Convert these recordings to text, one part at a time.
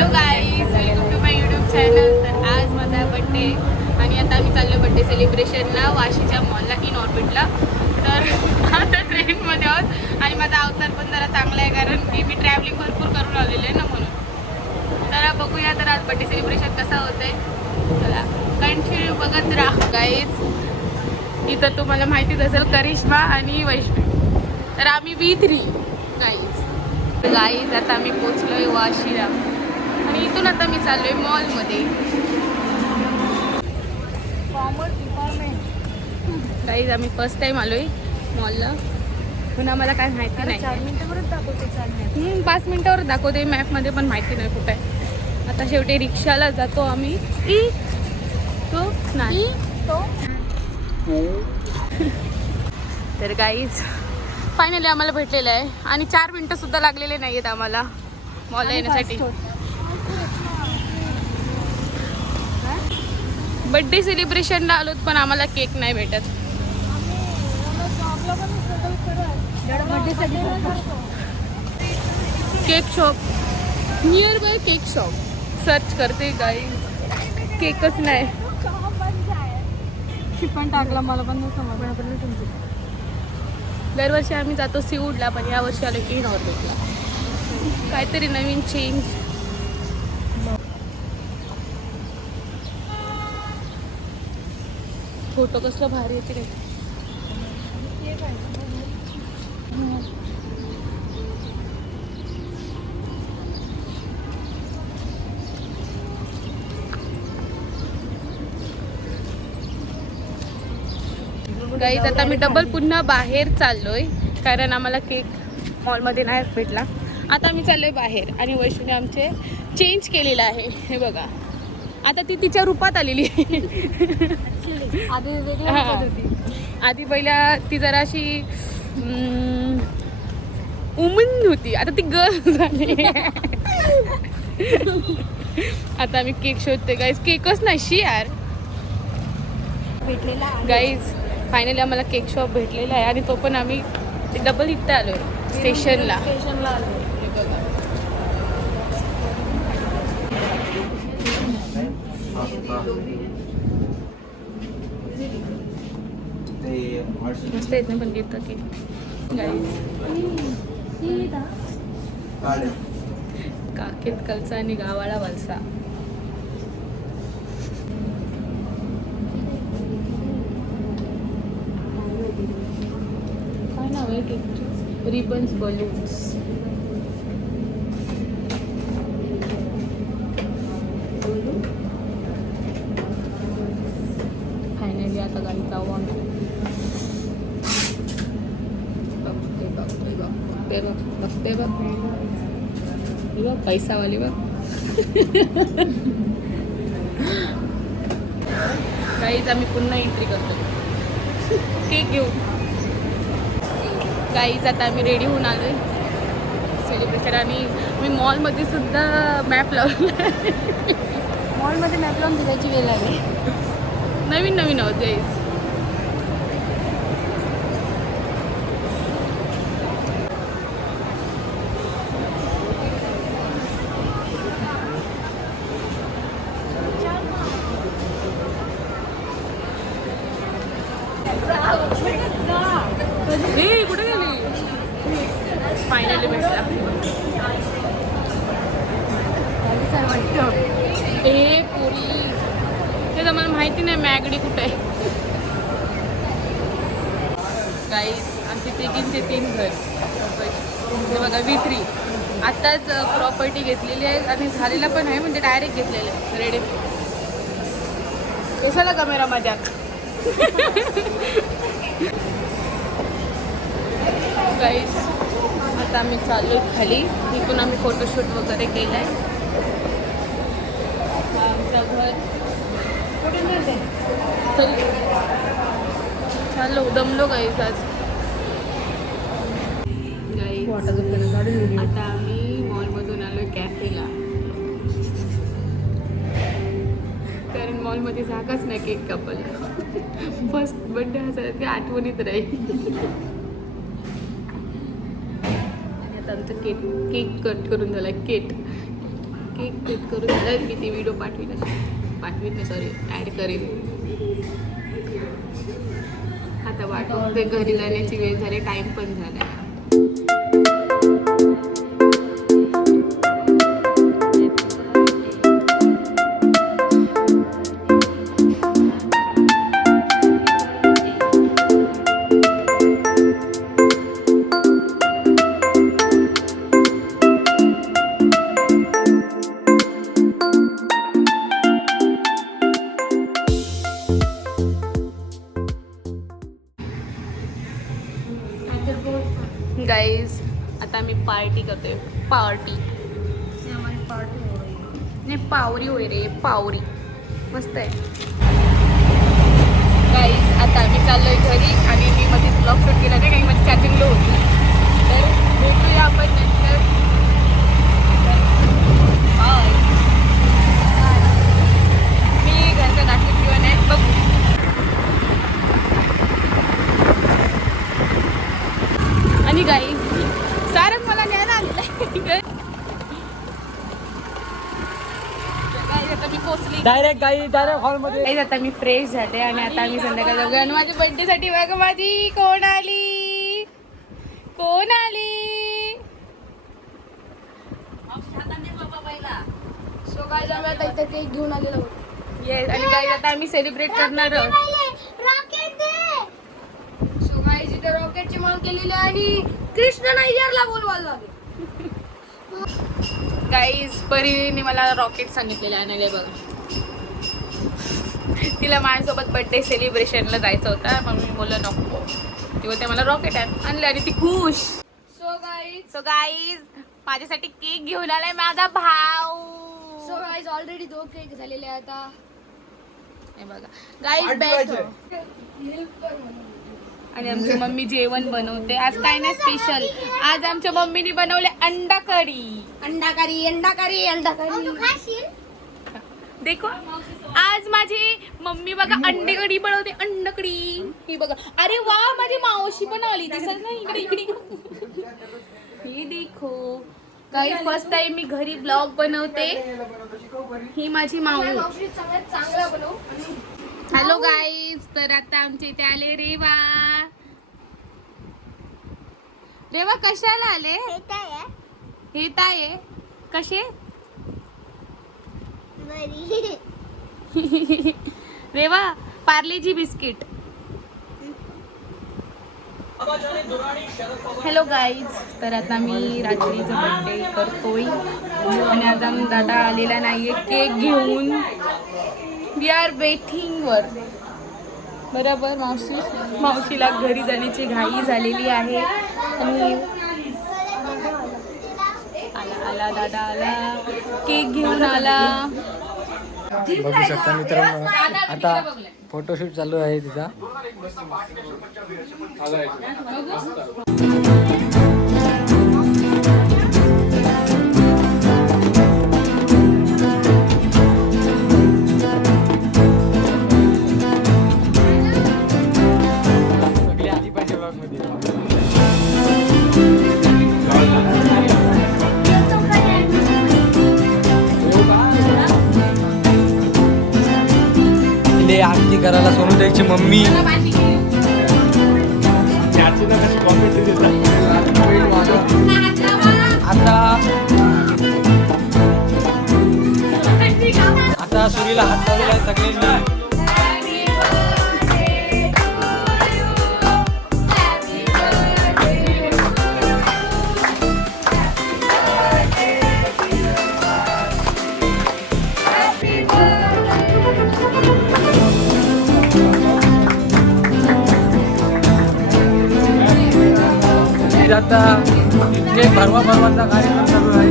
Hello guys, welcome to my YouTube channel. तर आज माझा बड्डे आणि आता आम्ही चाललो बड्डे सेलिब्रेशनला वाशीच्या मॉलला इन ऑर्बिटला. तर आता ट्रेनमध्ये आहोत आणि माझा अवतार पण जरा चांगला आहे कारण की मी ट्रॅव्हलिंग भरपूर करून आलेले आहे ना, म्हणून. तर बघूया तर आज बड्डे सेलिब्रेशन कसा होत आहे. चला कंटिन्यू बघत राहा गाईज. इथं तुम्हाला माहितीच असेल करिश्मा आणि वैष्णवी. तर आम्ही V3 गाईज आता आम्ही पोचलोय वाशीला आणि इथून आता मी चाललोय मॉलमध्ये. Commerce department guys. आम्ही फर्स्ट टाइम आलोय मॉलला, पण आम्हाला काय माहिती नाही. 4 मिनिटावरच दाखवते. 5 मिनिटावर दाखवते मॅपमध्ये, पण माहिती नाही कुठे आहे. आता शेवटी रिक्षाला जातो आम्ही. तो नाही तो. तर गाईज फायनली आम्हाला भेटलेलं आहे आणि 4 मिनिटं सुद्धा लागलेले नाही आहेत आम्हाला मॉलला येण्यासाठी. बड्डे सेलिब्रेशनला आलोत पण आम्हाला केक नाही भेटत. Cake shop, near by cake shop search करते गाईज, केकच नाही. पण टाकला मला पण नाही समजलं. दरवर्षी आम्ही जातो सीवूडला, पण यावर्षी आलो इन ऑर्बिटला. काहीतरी नवीन चेंज. फोटो कसलं भारी येते रे. गाईज आता मी डबल पुन्हा बाहेर चाललोय कारण आम्हाला केक मॉलमध्ये नाही भेटला. आता आम्ही चाललोय बाहेर आणि वैष्णवी आमचे चेंज केलेलं आहे. हे बघा, आता ती तिच्या रूपात आलेली आहे. आधी वेगळी होती. आधी पहिला ती जराशी वुमन होती, आता ती गर्ल झाली. आता आम्ही केक शोधते गाईज. केकच नाही शी यार भेटलेला गाईज. फायनली आम्हाला केक शॉप भेटलेला आहे आणि तो पण आम्ही डबल इथं आलो आहे स्टेशनला. आलो. मस्त आहेत ना पण घेतलं की गाईज. काकेत कलसा आणि गावाला वलसा. काय नाव आहे केकची? Ribbons balloons. फायनली आता गाडी जाऊ आम्ही. बघते बघ पैसावाली बघ. गाईज आम्ही पुन्हा एंट्री करतो केक घेऊ. गाईज आता आम्ही रेडी होऊन आलोय सेलिब्रेशन आणि मी मॉलमध्ये सुद्धा मॅप लावला. मॉलमध्ये मॅप लावून दिल्याची वेळ आली. नवीन नवीन आहोत गाईज. कुठे गेली? फायनली भेटला. ए पोरी, ते तर मला माहिती नाही मॅगडी कुठे आहे. गाईज आमची तिघींचे 3 घर. हे बघा V3 आत्ताच प्रॉपर्टी घेतलेली आहे आणि झालेला पण आहे, म्हणजे डायरेक्ट घेतलेलं आहे रेडी. कशाला कॅमेरा मजाक. गाईज आता आम्ही चाललो खाली. इथून आम्ही फोटोशूट वगैरे केलं आहे. आमचं घर चल चाललो. दमलो गाईज आज. गाईज आता आम्ही मॉलमधून आलो कॅफेला कारण मॉलमध्ये जागाच नाही केक कापायला. फर्स्ट बड्डे असायला ते आठवणीत राहील. आमचं केक कट करून झाला. केक कट करून झालं मी ती व्हिडिओ पाठवीन नाही सॉरी ॲड करेन. आता वाटून ते घरी जाण्याची वेळ झाली टाईम पण झाला. गाईज आता मी पार्टी करतोय. पार्टी नाही पावरी होय रे पावरी मस्त आहे. गाईज आता आम्ही चाललोय घरी आणि मी मध्ये ब्लॉग शूट केला नाही काही माझी चार्जिंग लो होती. तर भेटूया आपण नंतर. बाय. मी घरच्या दाखवत किंवा नाही बघू. आणि गाईज सारंग मला न्यायला आलेलं आहे. आता मी पोचली डायरेक्ट हॉलमध्ये. गाईज आता मी फ्रेश झाले आणि आता आम्ही संध्याकाळी जाऊया. आणि माझ्या बर्थडे साठी बघा माझी कोण आली सो गाईज आम्ही आता इथे केक घेऊन आलेलो आहोत. येस. आणि गाईज आता आम्ही सेलिब्रेट करणार आहोत. सो गाईज इथे रॉकेटची मान केलेली आहे आणि कृष्ण नायरला बोलवायला लागले. गाईज परीने मला रॉकेट सांगितलेलं आणायला बघा. तिला माझ्यासोबत बर्थडे सेलिब्रेशनला जायचं होतं मग मी बोललं नको. तेव्हा ते मला रॉकेट आणलं आणि ती खुश. सो गाईज माझ्यासाठी केक घेऊन आलाय माझा भाऊ. सो गाईज ऑलरेडी 2 केक झालेले आहेत आता. हे बघा गाईज बॅग. आणि आमची मम्मी जेवण बनवते. आज काय नाही स्पेशल. आज आमच्या मम्मीने बनवले अंडा करी. देखो आज माझी मम्मी बघा अंडे कढी बनवते. अंडा कढी ही बघा. अरे वा माझी मावशी पण आली दिसत नाही इकडे. हे देखो काही फर्स्ट टाइम मी घरी ब्लॉग बनवते. ही माझी माऊ. चांगला बनव. Hello guys. तर आता आमच्या इथे आले रेवा. रेवा कशाला आले? हे ताय कसे रेवा पार्लेजी बिस्किट. Hello guys. तर आता मी रात्रीचं बर्थडे करतोय आणि आज आम दादा आलेला नाहीये केक घेऊन. वी आर वेटिंग वर. बरोबर मावशीला घरी जाण्याची घाई झालेली आहे. आणि आला दादा आला केक घेऊन आला. बघू शकता मित्रांनो आता फोटोशूट चालू आहे तिचा. आली पाहिजे ब्लॉग मध्ये. आरती करायला सोनूताईची मम्मी. आता सुरीला हात लावलेला आहे सगळ्यांनी. आता जे भरवाचा कार्यक्रम चालू आहे.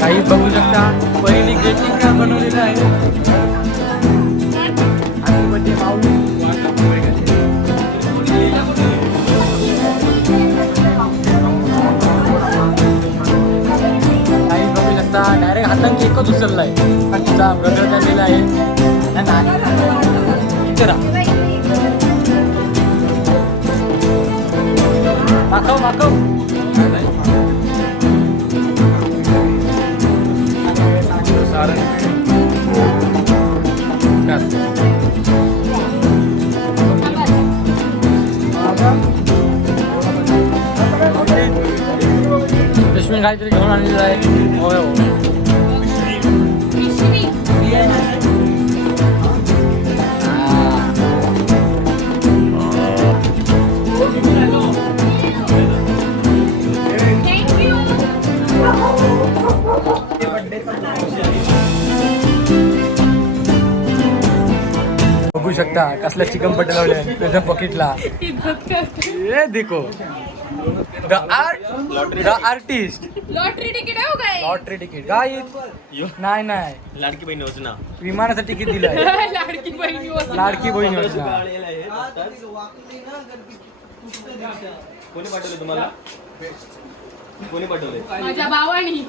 काही बघू शकता पहिली ग्रेटिंग कार्ड बनवलेलं आहे. हॅपी बर्थडे माऊ. डायरेक्ट हात पतंग एकच उचललाय आजचा ब्रदर झालेला आहे इथे राहा माखव माखव लक्ष्मी काहीतरी घेऊन आणलेलं आहे होय हो मिश्री. Thank you. बघू शकता कसला चिकन पट्टे लावले त्याच्या पॉकेटला इज्जत करते. ये देखो द आर्टिस्ट लॉटरी तिकीट आहे हो काय? लॉटरी तिकीट काय नाही नाही लाडकी बहीण योजना विमानाचं तिकीट दिलंय लाडकी बहीण योजना. लाडकी बहीण योजना कोणी पाठवले तुम्हाला कोणी पाठवले माझ्या भावानी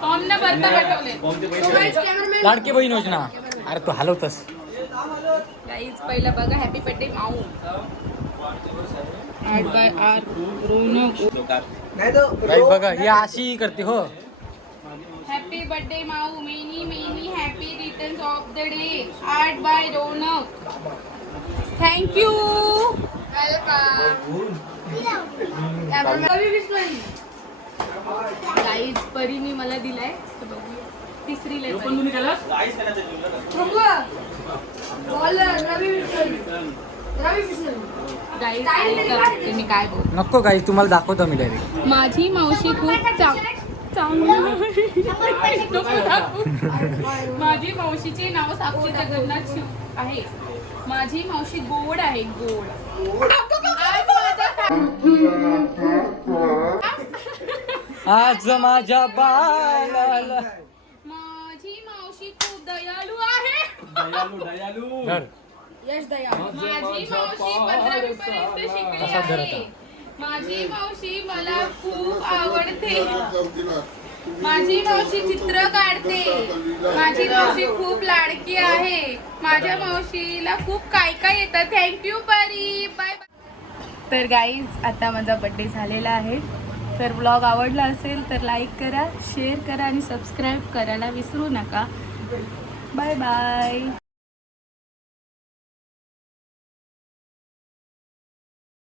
फॉर्म न भरता पाठवले. फॉर्मचे पैसे लाडकी बहीण योजना अरे तू हलवतस गाईज पहिला बघा happy birthday Mau. Art by आर रोनक. गाईस बघा ही अशी करते हो happy birthday Mau. Many many happy returns of the day. Art by Ronak. Thank you. Guys परीने मला दिलाय तर बघूया. तिसरी लेवल. काहीच करायचं जीवनात. गाईज तुम्ही काय बोल. नको गाईस तुम्हाला दाखवतो मी डायरेक्ट माझी मावशी खूप चांगली. माझी मावशीचे नाव साक्षी जगन्नाथ शिव आहे. माझी मावशी गोड आहे गोड. आज माझ्या बाळाला माझी मावशी खूप दयाळू आहे. धर. यश दया माझी मावशी 15वी पर्यंत शिकली कसा धर आहे. माझी मावशी मला खूप आवडते. माझी मावशी चित्र काढते. माझी मावशी खूप लाडकी आहे. माझ्या मावशीला खूप काय काय येतं. थँक्यू परी. Bye bye. तर गाईज आता माझा बर्थडे झालेला आहे. तर ब्लॉग आवडला असेल तर लाईक करा, शेअर करा आणि सबस्क्राईब करायला विसरू नका. Bye bye.